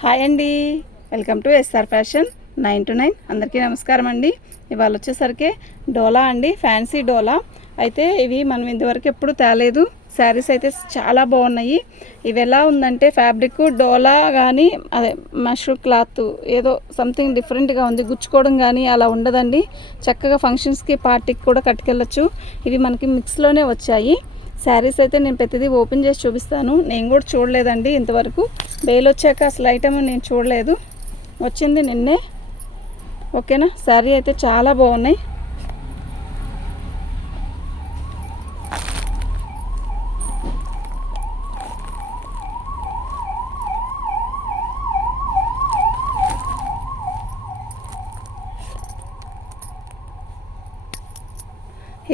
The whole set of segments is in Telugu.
హాయ్ అండి, welcome to SR fashion 9 to 9. అందరికీ నమస్కారం అండి. ఇవాళ వచ్చేసరికి డోలా అండి, ఫ్యాన్సీ డోలా. అయితే ఇవి మనం ఇంతవరకు ఎప్పుడు తేలేదు. శారీస్ అయితే చాలా బాగున్నాయి. ఇవి ఎలా ఉందంటే ఫ్యాబ్రిక్ డోలా కానీ అదే మష్రూ క్లాత్ ఏదో సంథింగ్ డిఫరెంట్గా ఉంది. గుచ్చుకోవడం కానీ అలా ఉండదండి. చక్కగా ఫంక్షన్స్కి పార్టీకి కూడా కట్టుకెళ్ళచ్చు. ఇవి మనకి మిక్స్లోనే వచ్చాయి. శారీస్ అయితే నేను ప్రతిదీ ఓపెన్ చేసి చూపిస్తాను. నేను కూడా చూడలేదండి ఇంతవరకు. బేలు వచ్చాక అసలు ఐటమ్ నేను చూడలేదు. వచ్చింది నిన్నే. ఓకేనా, శారీ అయితే చాలా బాగున్నాయి.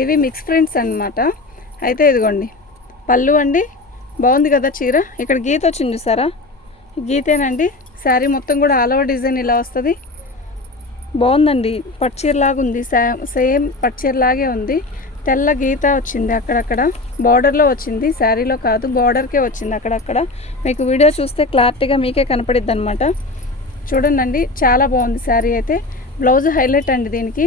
ఇవి మిక్స్ ప్రింట్స్ అన్నమాట. అయితే ఇదిగోండి పళ్ళు అండి, బాగుంది కదా చీర. ఇక్కడ గీత వచ్చింది చూసారా, గీతేనండి. శారీ మొత్తం కూడా ఆల్ ఓవర్ డిజైన్ ఇలా వస్తుంది. బాగుందండి, పట్టుచీరలాగా ఉంది. సేమ్ పట్టుచీరలాగే ఉంది. తెల్ల గీత వచ్చింది అక్కడక్కడ, బార్డర్లో వచ్చింది, శారీలో కాదు బార్డర్కే వచ్చింది అక్కడక్కడ. మీకు వీడియో చూస్తే క్లారిటీగా మీకే కనపడిద్ది అనమాట. చూడండి, చాలా బాగుంది శారీ అయితే. బ్లౌజ్ హైలైట్ అండి, దీనికి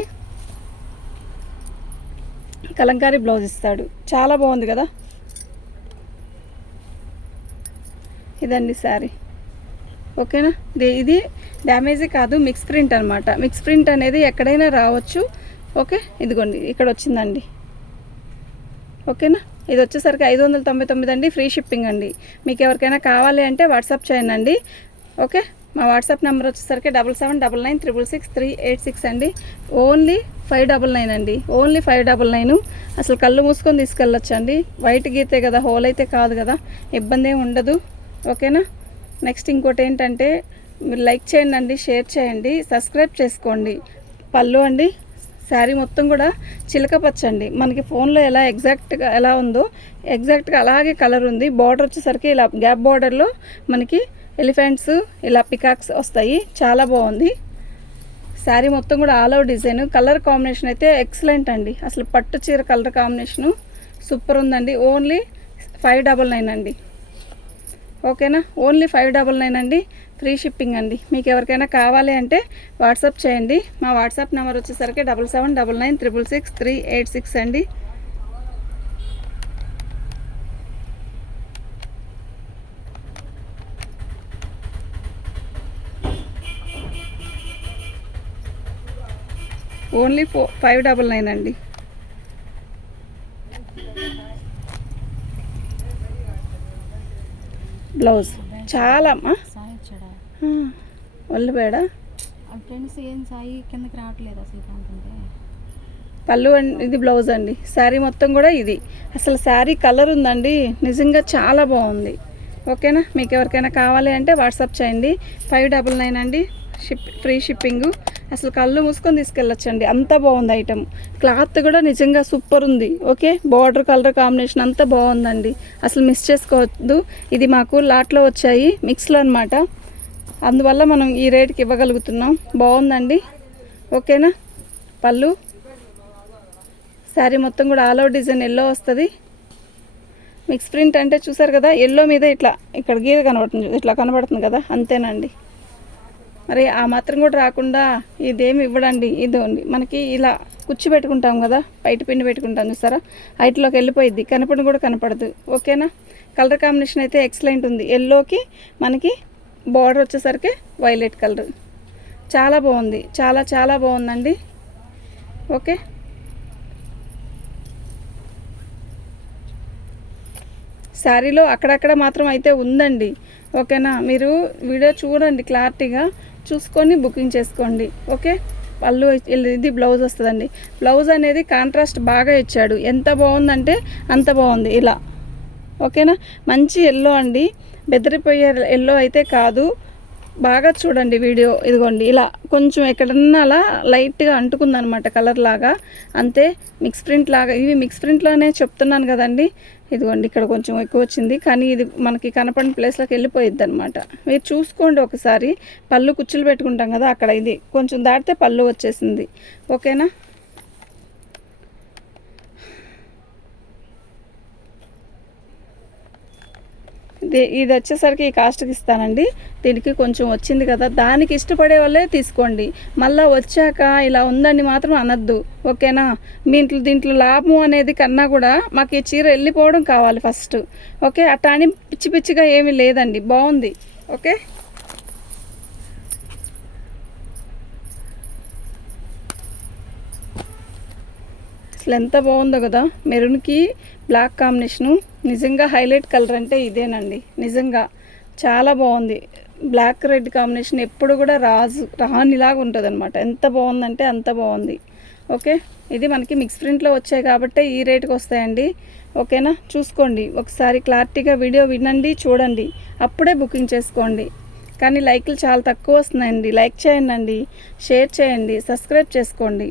కలంకారీ బ్లౌజ్ ఇస్తాడు. చాలా బాగుంది కదా. ఇదండి శారీ. ఓకేనా, ఇది డ్యామేజీ కాదు, మిక్స్ ప్రింట్ అనమాట. మిక్స్ ప్రింట్ అనేది ఎక్కడైనా రావచ్చు. ఓకే, ఇదిగోండి ఇక్కడ వచ్చిందండి. ఓకేనా, ఇది వచ్చేసరికి 599 అండి, ఫ్రీ షిప్పింగ్ అండి. మీకు ఎవరికైనా కావాలి అంటే వాట్సాప్ చేయండి. ఓకే, మా వాట్సాప్ నెంబర్ వచ్చేసరికి 7799666386 అండి. ఓన్లీ 599 అండి, ఓన్లీ 599. అసలు కళ్ళు మూసుకొని తీసుకెళ్ళొచ్చు అండి. వైట్ గీతే కదా, హోల్ అయితే కాదు కదా, ఇబ్బంది ఏమి ఉండదు. ఓకేనా, నెక్స్ట్ ఇంకోటి ఏంటంటే మీరు లైక్ చేయండి, షేర్ చేయండి, సబ్స్క్రైబ్ చేసుకోండి. పళ్ళు అండి, శారీ మొత్తం కూడా చిలక పచ్చండి. మనకి ఫోన్లో ఎలా ఎగ్జాక్ట్గా ఎలా ఉందో ఎగ్జాక్ట్గా అలాగే కలర్ ఉంది. బార్డర్ వచ్చేసరికి ఇలా గ్యాప్ బార్డర్లో మనకి ఎలిఫెంట్స్ ఇలా పికాక్స్ వస్తాయి. చాలా బాగుంది శారీ మొత్తం కూడా all over design. Colour combination అయితే ఎక్సలెంట్ అండి. అసలు పట్టు చీర కలర్ కాంబినేషను సూపర్ ఉందండి. ఓన్లీ 599 అండి. ఓకేనా, ఓన్లీ 599 అండి, ఫ్రీ షిప్పింగ్ అండి. మీకు ఎవరికైనా కావాలి అంటే వాట్సాప్ చేయండి. మా వాట్సాప్ నెంబర్ వచ్చేసరికి 7799666386 అండి. ఓన్లీ 599 అండి. బ్లౌజ్ చాలా ఒళ్ళు పేడ ఫ్రెండ్స్ ఏం సాయి కిందకి రావట్లేదు అసలు. కాకుంటే పళ్ళు ఇది బ్లౌజ్ అండి. శారీ మొత్తం కూడా ఇది. అసలు శారీ కలర్ ఉందండి, నిజంగా చాలా బాగుంది. ఓకేనా, మీకు ఎవరికైనా కావాలి అంటే వాట్సాప్ చేయండి. 599 అండి, ఫ్రీ షిప్పింగు. అసలు కళ్ళు మూసుకొని తీసుకెళ్ళొచ్చండి, అంత బాగుంది ఐటమ్. క్లాత్ కూడా నిజంగా సూపర్ ఉంది. ఓకే, బార్డర్ కలర్ కాంబినేషన్ అంతా బాగుందండి, అసలు మిస్ చేసుకోవద్దు. ఇది మాకు లాట్లో వచ్చాయి, మిక్స్లో అనమాట. అందువల్ల మనం ఈ రేట్కి ఇవ్వగలుగుతున్నాం. బాగుందండి. ఓకేనా, పళ్ళు శారీ మొత్తం కూడా ఆల్ ఓవర్ డిజైన్ ఎల్లో వస్తుంది. మిక్స్ ప్రింట్ అంటే చూసారు కదా, ఎల్లో మీద ఇట్లా ఇక్కడ గీత కనబడుతుంది, ఇట్లా కనబడుతుంది కదా, అంతేనండి. మరి ఆ మాత్రం కూడా రాకుండా ఇదేమి ఇవ్వడండి. ఇదండి మనకి ఇలా కుచ్చి పెట్టుకుంటాం కదా, బయట పిండి పెట్టుకుంటాం చూసారా, హైట్లోకి వెళ్ళిపోయిద్ది, కనపడి కూడా కనపడదు. ఓకేనా, కలర్ కాంబినేషన్ అయితే ఎక్సలెంట్ ఉంది. ఎల్లోకి మనకి బార్డర్ వచ్చేసరికి వైలెట్ కలర్. చాలా బాగుంది, చాలా చాలా బాగుందండి. ఓకే, శారీలో అక్కడక్కడ మాత్రం అయితే ఉందండి. ఓకేనా, మీరు వీడియో చూడండి, క్లారిటీగా చూసుకొని బుకింగ్ చేసుకోండి. ఓకే, పళ్ళు ఇది బ్లౌజ్ వస్తుందండి. బ్లౌజ్ అనేది కాంట్రాస్ట్ బాగా ఇచ్చాడు, ఎంత బాగుందంటే అంత బాగుంది ఇలా. ఓకేనా, మంచి ఎల్లో అండి, బెదిరిపోయే ఎల్లో అయితే కాదు. బాగా చూడండి వీడియో. ఇదిగోండి ఇలా కొంచెం ఎక్కడన్నా అలా లైట్గా అంటుకుందనమాట, కలర్ లాగా, అంతే. మిక్స్ ప్రింట్ లాగా, ఇవి మిక్స్ ప్రింట్లోనే చెప్తున్నాను కదండి. ఇదిగోండి ఇక్కడ కొంచెం ఎక్కువ వచ్చింది, కానీ ఇది మనకి కనపడిన ప్లేస్లోకి వెళ్ళిపోయిద్ది అనమాట. మీరు చూసుకోండి ఒకసారి. పళ్ళు కుచ్చులు పెట్టుకుంటాం కదా, అక్కడ ఇది కొంచెం దాటితే పళ్ళు వచ్చేసింది. ఓకేనా, ఇది వచ్చేసరికి ఈ కాస్ట్కి ఇస్తానండి. దీనికి కొంచెం వచ్చింది కదా, దానికి ఇష్టపడే వాళ్ళే తీసుకోండి. మళ్ళీ వచ్చాక ఇలా ఉందని మాత్రం అనద్దు, ఓకేనా? మీ దీంట్లో లాభం అనేది కన్నా కూడా మాకు ఈ చీర వెళ్ళిపోవడం కావాలి ఫస్ట్, ఓకే? అట్టా అని పిచ్చి పిచ్చిగా ఏమీ లేదండి, బాగుంది, ఓకే? అసలు ఎంత బాగుందో కదా, మెరూన్కి బ్లాక్ కాంబినేషను. నిజంగా హైలైట్ కలర్ అంటే ఇదేనండి, నిజంగా చాలా బాగుంది. బ్లాక్ రెడ్ కాంబినేషన్ ఎప్పుడు కూడా రానిలాగా ఉంటుంది అనమాట. ఎంత బాగుందంటే అంత బాగుంది, ఓకే? ఇది మనకి మిక్స్ ప్రింట్లో వచ్చాయి కాబట్టి ఈ రేటుకి వస్తాయండి, ఓకేనా? చూసుకోండి ఒకసారి క్లారిటీగా వీడియో వినండి, చూడండి, అప్పుడే బుకింగ్ చేసుకోండి. కానీ లైక్లు చాలా తక్కువ వస్తున్నాయండి. లైక్ చేయండి, షేర్ చేయండి, సబ్స్క్రైబ్ చేసుకోండి,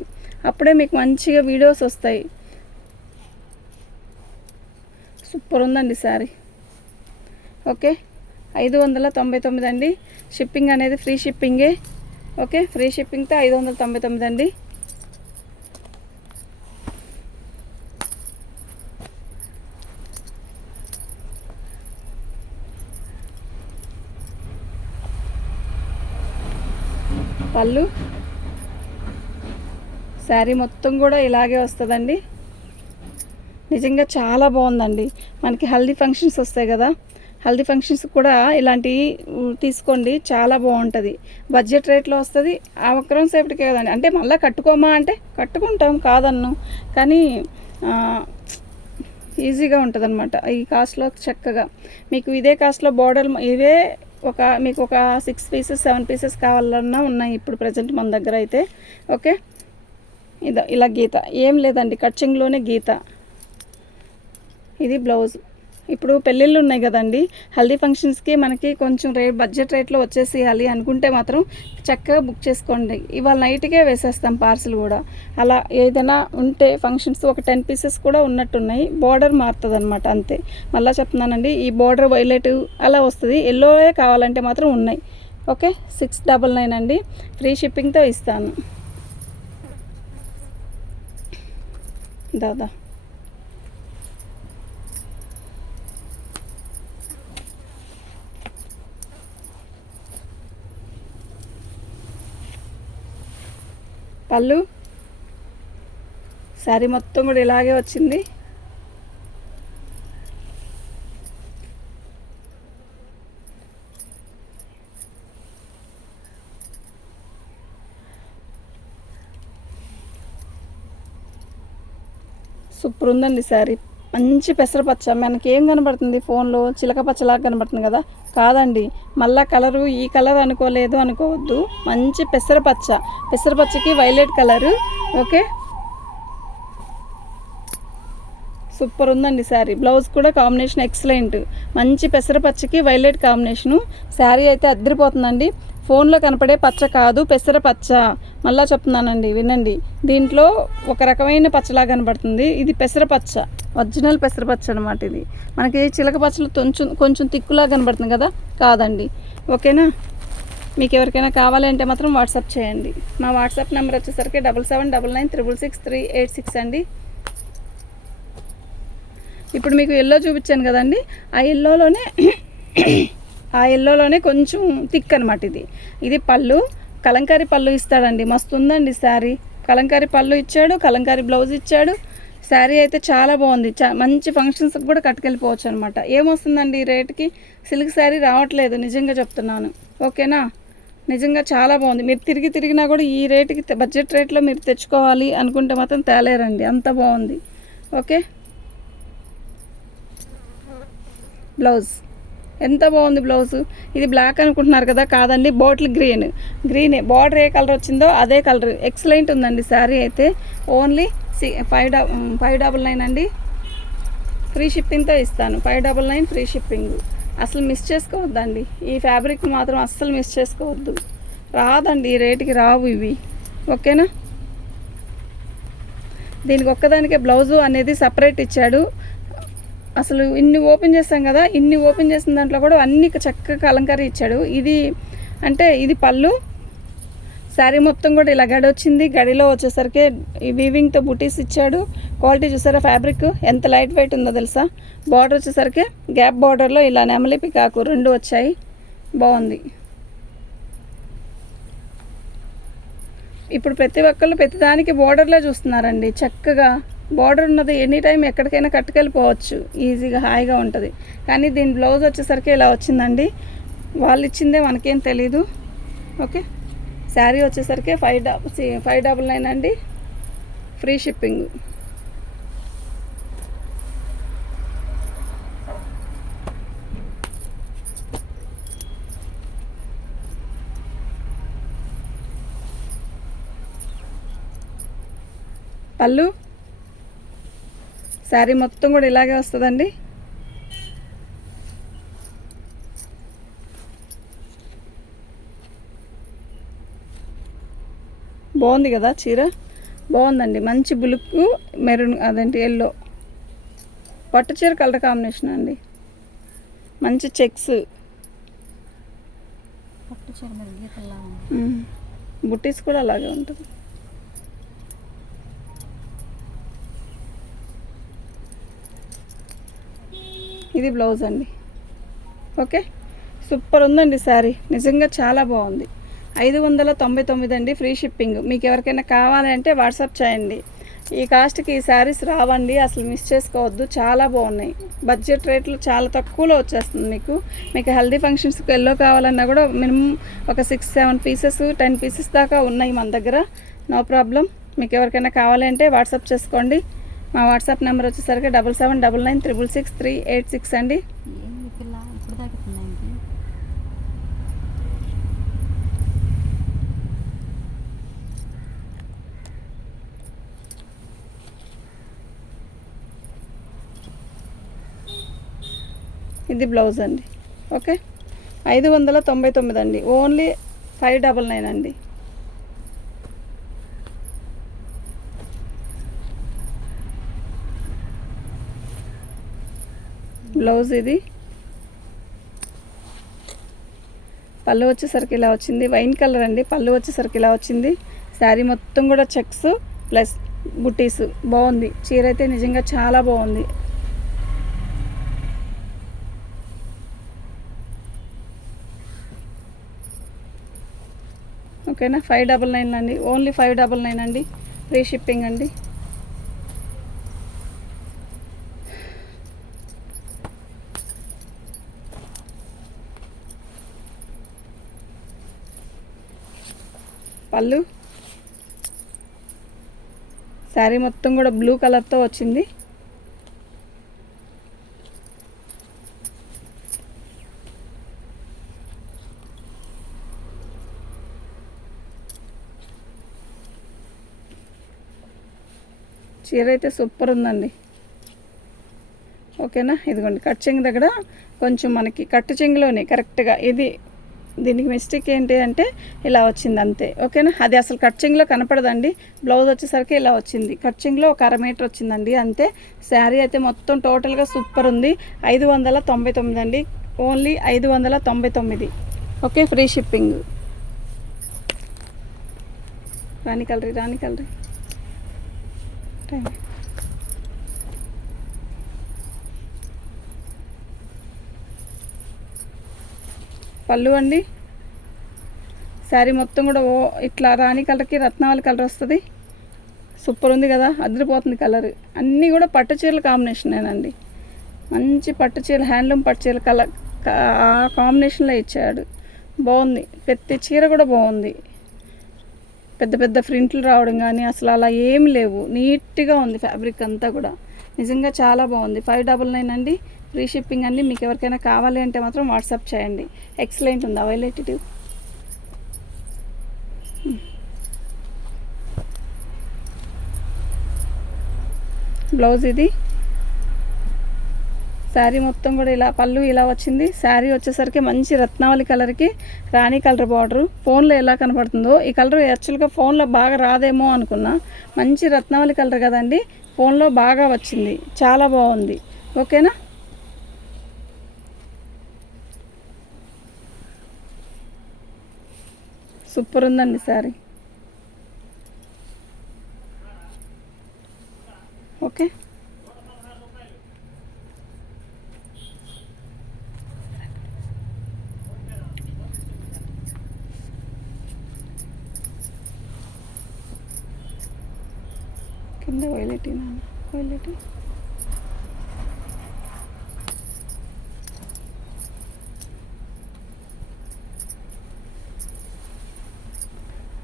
అప్పుడే మీకు మంచిగా వీడియోస్ వస్తాయి. సూపర్ ఉందండి శారీ, ఓకే? 599 అండి. షిప్పింగ్ అనేది ఫ్రీ షిప్పింగే, ఓకే? ఫ్రీ షిప్పింగ్తో 599 అండి. పళ్ళు శారీ మొత్తం కూడా ఇలాగే వస్తుందండి. నిజంగా చాలా బాగుందండి. మనకి హల్దీ ఫంక్షన్స్ వస్తాయి కదా, హల్దీ ఫంక్షన్స్ కూడా ఇలాంటివి తీసుకోండి, చాలా బాగుంటుంది. బడ్జెట్ రేట్లో వస్తుంది. ఆ ఒక్కరం సేపటికే కదండి, అంటే మళ్ళీ కట్టుకోమా అంటే కట్టుకుంటాం, కాదన్ను, కానీ ఈజీగా ఉంటుంది అనమాట ఈ కాస్ట్లో. చక్కగా మీకు ఇదే కాస్ట్లో బోర్డర్ ఇవే మీకు ఒక 6 పీసెస్ 7 పీసెస్ కావాలన్నా ఉన్నాయి ఇప్పుడు ప్రజెంట్ మన దగ్గర అయితే, ఓకే? ఇలా గీత ఏం లేదండి, కట్చింగ్లోనే గీత. ఇది బ్లౌజ్. ఇప్పుడు పెళ్ళిళ్ళు ఉన్నాయి కదండి, హల్దీ ఫంక్షన్స్కి మనకి కొంచెం బడ్జెట్ రేట్లో వచ్చేసేయాలి అనుకుంటే మాత్రం చక్కగా బుక్ చేసుకోండి. ఇవాళ నైట్కే వేసేస్తాం పార్సిల్ కూడా. అలా ఏదైనా ఉంటే ఫంక్షన్స్ ఒక 10 పీసెస్ కూడా ఉన్నట్టున్నాయి. బార్డర్ మారుతుంది అనమాట, అంతే. మళ్ళీ చెప్తున్నానండి, ఈ బార్డర్ వైలెట్ అలా వస్తుంది. ఎల్లోయే కావాలంటే మాత్రం ఉన్నాయి, ఓకే? 699 అండి, ఫ్రీ షిప్పింగ్తో ఇస్తాను. దాదా పళ్ళు శారీ మొత్తం కూడా ఇలాగే వచ్చింది. సూపర్ ఉందండి శారీ. మంచి పెసరపచ్చ. మనకేం కనబడుతుంది ఫోన్లో, చిలక పచ్చలాగా కనబడుతుంది కదా, కాదండి. మళ్ళా కలరు ఈ కలర్ అనుకోవద్దు. మంచి పెసరపచ్చ, పెసరపచ్చకి వైలెట్ కలరు, ఓకే? సూపర్ ఉందండి శారీ. బ్లౌజ్ కూడా కాంబినేషన్ ఎక్సలెంట్. మంచి పెసరపచ్చకి వైలెట్ కాంబినేషను. శారీ అయితే అద్దరిపోతుందండి. ఫోన్లో కనపడే పచ్చ కాదు, పెసర పచ్చ. మళ్ళా చెప్తున్నానండి, వినండి. దీంట్లో ఒక రకమైన పచ్చలా కనబడుతుంది, ఇది పెసరపచ్చ, ఒరిజినల్ పెసరపచ్చ అనమాట. ఇది మనకి చిలక పచ్చలు కొంచెం తిక్కులా కనబడుతుంది కదా, కాదండి, ఓకేనా? మీకు ఎవరికైనా కావాలంటే మాత్రం వాట్సాప్ చేయండి. మా వాట్సాప్ నెంబర్ వచ్చేసరికి 7799666386 అండి. ఇప్పుడు మీకు ఎల్లో చూపించాను కదండి, ఆ ఎల్లోలోనే కొంచెం థిక్ అనమాట. ఇది పళ్ళు, కలంకారీ పళ్ళు ఇస్తాడండి. మస్తు ఉందండి శారీ. కలంకారీ పళ్ళు ఇచ్చాడు, కలంకారీ బ్లౌజ్ ఇచ్చాడు. శారీ అయితే చాలా బాగుంది. మంచి ఫంక్షన్స్కి కూడా కట్టుకెళ్ళిపోవచ్చు అనమాట. ఏమొస్తుందండి ఈ రేటుకి? సిల్క్ శారీ రావట్లేదు, నిజంగా చెప్తున్నాను, ఓకేనా? నిజంగా చాలా బాగుంది. మీరు తిరిగినా కూడా ఈ రేటుకి బడ్జెట్ రేట్లో మీరు తెచ్చుకోవాలి అనుకుంటే మాత్రం తేలేరండి, అంత బాగుంది, ఓకే? బ్లౌజ్ ఎంత బాగుంది బ్లౌజు. ఇది బ్లాక్ అనుకుంటున్నారు కదా, కాదండి, బాటిల్ గ్రీనే. బార్డర్ ఏ కలర్ వచ్చిందో అదే కలర్. ఎక్సలెంట్ ఉందండి శారీ అయితే. ఓన్లీ 599 అండి, ఫ్రీ షిప్పింగ్తో ఇస్తాను. 599 ఫ్రీ షిప్పింగ్. అసలు మిస్ చేసుకోవద్దండి, ఈ ఫ్యాబ్రిక్ మాత్రం అస్సలు మిస్ చేసుకోవద్దు. రాదండి, ఈ రేటుకి రావు ఇవి, ఓకేనా? దీనికి ఒక్కదానికే బ్లౌజు అనేది సపరేట్ ఇచ్చాడు. అసలు ఇన్ని ఓపెన్ చేస్తాం కదా, ఇన్ని ఓపెన్ చేసిన దాంట్లో కూడా అన్ని చక్కగా అలంకారం ఇచ్చాడు. ఇది పళ్ళు, శారీ మొత్తం కూడా ఇలా గడి వచ్చింది. గడిలో వచ్చేసరికి ఈ వీవింగ్తో బుటీస్ ఇచ్చాడు. క్వాలిటీ చూసారా, ఫ్యాబ్రిక్ ఎంత లైట్ వెయిట్ ఉందో తెలుసా. బార్డర్ వచ్చేసరికి గ్యాప్ బార్డర్లో ఇలా నెమలి పికాకు రెండు వచ్చాయి, బాగుంది. ఇప్పుడు ప్రతి ఒక్కళ్ళు ప్రతిదానికి బార్డర్లో చూస్తున్నారండి. చక్కగా బార్డర్ ఉన్నది ఎనీ టైం ఎక్కడికైనా కట్టుకెళ్ళిపోవచ్చు, ఈజీగా హాయిగా ఉంటుంది. కానీ దీని బ్లౌజ్ వచ్చేసరికి ఇలా వచ్చిందండి. వాళ్ళు ఇచ్చిందే మనకేం తెలీదు. ఓకే, శారీ వచ్చేసరికి 599 అండి, ఫ్రీ షిప్పింగ్. పళ్ళు శారీ మొత్తం కూడా ఇలాగే వస్తుందండి. బాగుంది కదా చీర, బాగుందండి. మంచి బులుక్కు మెరూన్, అదేంటి ఎల్లో, పట్టు చీర కలర్ కాంబినేషన్ అండి. మంచి చెక్స్, పట్టు చీర మీద గీతల్లా బుట్టీస్ కూడా అలాగే ఉంటుంది. ఇది బ్లౌజ్ అండి. ఓకే, సూపర్ ఉందండి శారీ, నిజంగా చాలా బాగుంది. 599 అండి, ఫ్రీ షిప్పింగ్. మీకు ఎవరికైనా కావాలి అంటే వాట్సాప్ చేయండి. ఈ కాస్ట్కి ఈ శారీస్ రావండి, అసలు మిస్ చేసుకోవద్దు, చాలా బాగున్నాయి. బడ్జెట్ రేట్లు చాలా తక్కువలో వచ్చేస్తుంది మీకు హెల్దీ ఫంక్షన్స్కి ఎల్లో కావాలన్నా కూడా మినిమం ఒక 6-7 పీసెస్ 10 పీసెస్ దాకా ఉన్నాయి మన దగ్గర, నో ప్రాబ్లం. మీకు ఎవరికైనా కావాలి అంటే వాట్సాప్ చేసుకోండి. మా వాట్సాప్ నెంబర్ వచ్చేసరికి 7799666386 అండి. ఇది బ్లౌజ్ అండి. ఓకే, 599 అండి, ఓన్లీ 599 అండి. బ్లౌజ్ ఇది. పళ్ళు వచ్చేసరికి ఇలా వచ్చింది, వైన్ కలర్ అండి. పళ్ళు వచ్చేసరికి ఇలా వచ్చింది. శారీ మొత్తం కూడా చెక్స్ ప్లస్ బుటీస్, బాగుంది. చీర అయితే నిజంగా చాలా బాగుంది. ఓకేనా, 599 అండి, ఓన్లీ 599 అండి, ఫ్రీ షిప్పింగ్ అండి. పళ్ళు శారీ మొత్తం కూడా బ్లూ కలర్తో వచ్చింది. చీర అయితే సూపర్ ఉందండి. ఓకేనా, ఇదిగోండి కట్ చెంగు దగ్గర కొంచెం మనకి కట్టు చెంగులోనే కరెక్ట్గా ఇది, దీనికి మిస్టేక్ ఏంటి అంటే ఇలా వచ్చింది అంతే. ఓకేనా, అది అసలు కట్ చెంగులో కనపడదండి. బ్లౌజ్ వచ్చేసరికి ఇలా వచ్చింది, కట్ చెంగులో ఒక 1/2 మీటర్ వచ్చిందండి అంతే. శారీ అయితే మొత్తం టోటల్గా సూపర్ ఉంది. 599 అండి, only 599. Okay, free shipping. Rani కలరీ పళ్ళు అండి. శారీ మొత్తం కూడా ఇట్లా రాణి కలర్కి రత్నావళి కలర్ వస్తుంది. సూపర్ ఉంది కదా, అదిరిపోతుంది కలర్. అన్నీ కూడా పట్టు చీరల కాంబినేషనేనండి. మంచి పట్టు చీర, హ్యాండ్లూమ్ పట్టు చీర కలర్ ఆ కాంబినేషన్లో ఇచ్చాడు, బాగుంది. ప్రతి చీర కూడా బాగుంది. పెద్ద పెద్ద ప్రింట్లు రావడం కానీ అసలు అలా ఏమి లేవు, నీట్గా ఉంది ఫ్యాబ్రిక్ అంతా కూడా, నిజంగా చాలా బాగుంది. 599 అండి, ఫ్రీ షిప్పింగ్ అండి. మీకు ఎవరికైనా కావాలి అంటే మాత్రం వాట్సాప్ చేయండి. ఎక్సలెంట్ ఉంది, అవైలబిలిటీ. బ్లౌజ్ ఇది. శారీ మొత్తం కూడా ఇలా పళ్ళు ఇలా వచ్చింది. శారీ వచ్చేసరికి మంచి రత్నావళి కలర్కి రాణి కలర్ బార్డరు. ఫోన్లో ఎలా కనపడుతుందో ఈ కలర్ యాక్చువల్గా ఫోన్లో బాగా రాదేమో అనుకున్నా, మంచి రత్నావళి కలర్ కదండి, ఫోన్లో బాగా వచ్చింది, చాలా బాగుంది. ఓకేనా, సూపర్ ఉందండి శారీ. కింద వైలెట్ వైలెట్.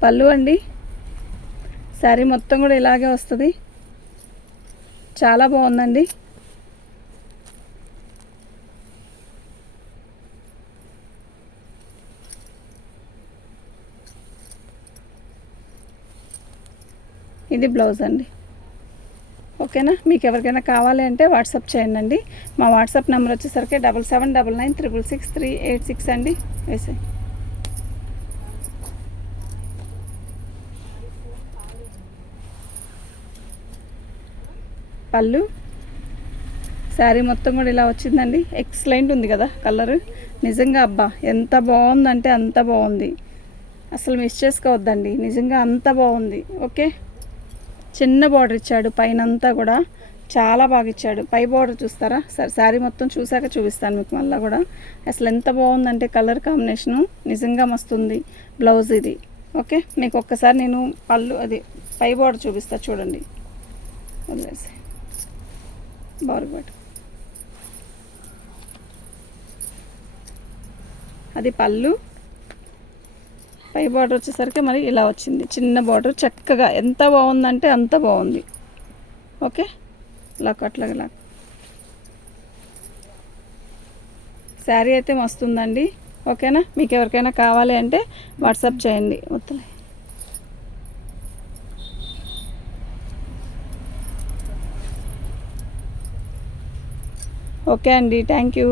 పళ్ళు అండి, శారీ మొత్తం కూడా ఇలాగే వస్తుంది. చాలా బాగుందండి. ఇది బ్లౌజ్ అండి. ఓకేనా, మీకు ఎవరికైనా కావాలి అంటే వాట్సాప్ చేయండి. మా వాట్సాప్ నెంబర్ వచ్చేసరికి 7799666386 అండి. వేసే పళ్ళు, శారీ మొత్తం కూడా ఇలా వచ్చిందండి. ఎక్సలెంట్ ఉంది కదా కలర్. నిజంగా అబ్బా ఎంత బాగుందంటే అంత బాగుంది. అసలు మిస్ చేసుకోవద్దండి, నిజంగా అంత బాగుంది. ఓకే, చిన్న బార్డర్ ఇచ్చాడు పైన అంతా కూడా, చాలా బాగా ఇచ్చాడు. పై బార్డర్ చూస్తారా? సరే, శారీ మొత్తం చూసాక చూపిస్తాను మీకు మళ్ళీ కూడా. అసలు ఎంత బాగుందంటే కలర్ కాంబినేషను నిజంగా మస్తుంది. బ్లౌజ్ ఇది. ఓకే, మీకు ఒక్కసారి నేను పళ్ళు అది పై బార్డర్ చూపిస్తా చూడండి. వదిలేసి బార్బట్ అది పళ్ళు. పై బార్డర్ వచ్చేసరికి మరి ఇలా వచ్చింది, చిన్న బార్డర్. చక్కగా ఎంత బాగుందంటే అంత బాగుంది. ఓకే, అట్లాగా శారీ అయితే మస్తుందండి. ఓకేనా, మీకు ఎవరికైనా కావాలి అంటే వాట్సాప్ చేయండి. వద్దులే. ఓకే అండి, థ్యాంక్ యూ.